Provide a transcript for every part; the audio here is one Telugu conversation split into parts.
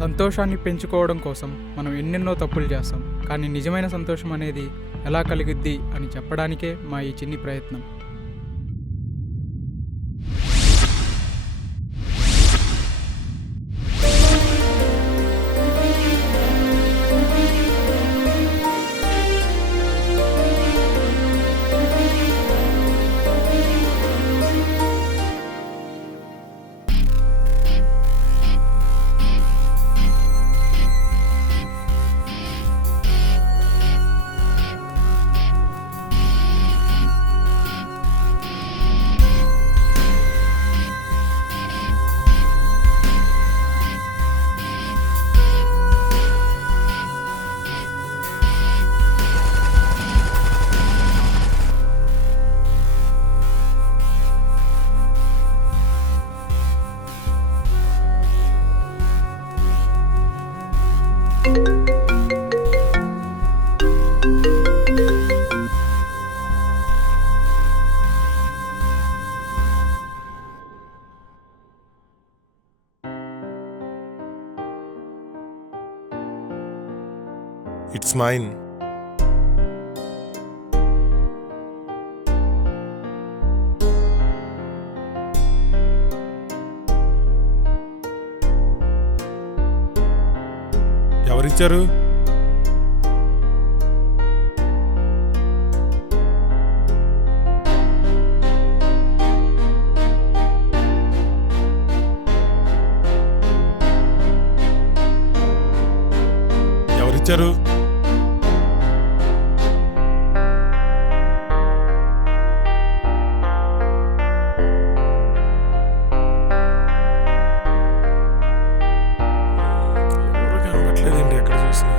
సంతోషాన్ని పెంచుకోవడం కోసం మనం ఎన్నెన్నో తప్పులు చేస్తాం, కానీ నిజమైన సంతోషం అనేది ఎలా కలుగుద్ది అని చెప్పడానికే మా ఈ చిన్ని ప్రయత్నం. It's mine. ఎవరిచ్చారు? ఎవరిచ్చారు? ఎవరు కనబట్లేదండి ఎక్కడ చూసినా.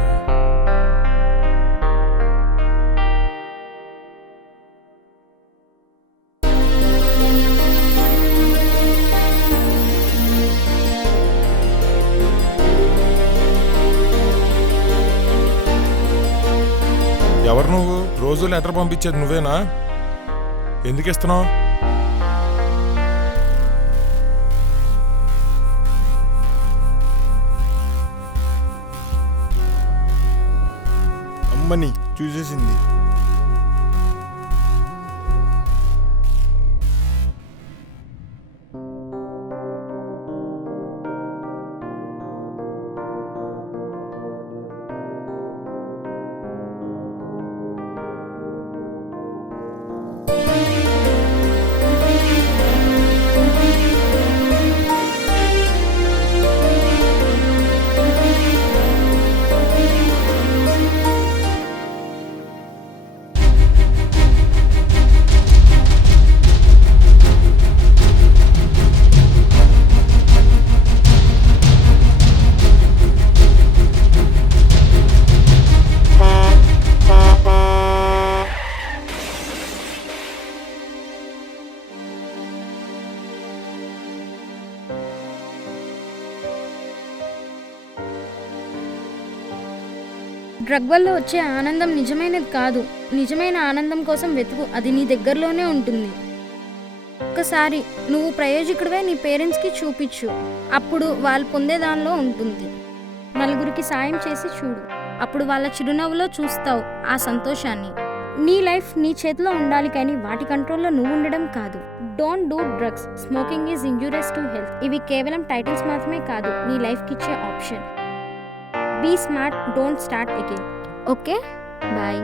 ఎవరు నువ్వు? రోజు లెటర్ పంపించేది నువ్వేనా? ఎందుకు ఇస్తున్నావు? అమ్మని చూసేసింది. డ్రగ్ వల్ల వచ్చే ఆనందం నిజమైనది కాదు. నిజమైన ఆనందం కోసం వెతుకు, అది నీ దగ్గరలోనే ఉంటుంది. ఒక్కసారి నువ్వు ప్రయోజకుడివే నీ పేరెంట్స్కి చూపించు, అప్పుడు వాళ్ళు పొందే దానిలో ఉంటుంది. నలుగురికి సాయం చేసి చూడు, అప్పుడు వాళ్ళ చిరునవ్వులో చూస్తావు ఆ సంతోషాన్ని. నీ లైఫ్ నీ చేతిలో ఉండాలి, కానీ వాటి కంట్రోల్లో నువ్వు ఉండడం కాదు. Don't do drugs. Smoking is injurious to health. ఇవి కేవలం టైటిల్స్ మాత్రమే కాదు, నీ లైఫ్కి ఇచ్చే option. Be smart, don't start again. Okay, bye.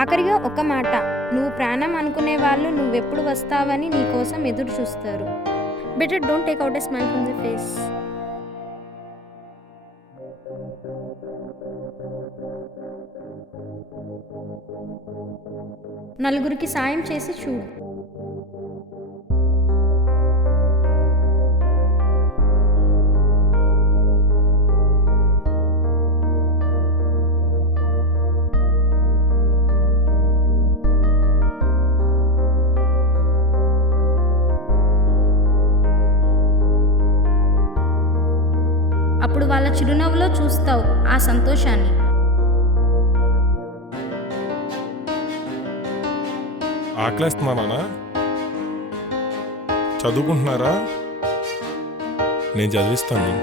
ఆఖరిగా ఒక మాట, నువ్వు ప్రాణం అనుకునే వాళ్ళు నువ్వెప్పుడు వస్తావని నీ కోసం ఎదురు చూస్తారు. Better don't take out a smile from the face. నలుగురికి సాయం చేసి చూడు. అప్పుడు వాళ్ళ చిరునవ్వులో చూస్తావు ఆ సంతోషాన్ని. ఆకలేస్తున్నానా? చదువుకుంటున్నారా? నేను చదివిస్తాను.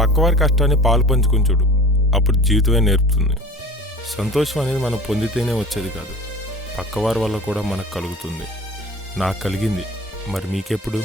పక్కవారి కష్టాన్ని పాలు పంచుకుని చూడు, అప్పుడు జీవితమే నేర్పుతుంది. సంతోషం అనేది మనం పొందితేనే వచ్చేది కాదు, పక్కవారి వల్ల కూడా మనకు కలుగుతుంది. నాకు కలిగింది, మరి మీకెప్పుడు?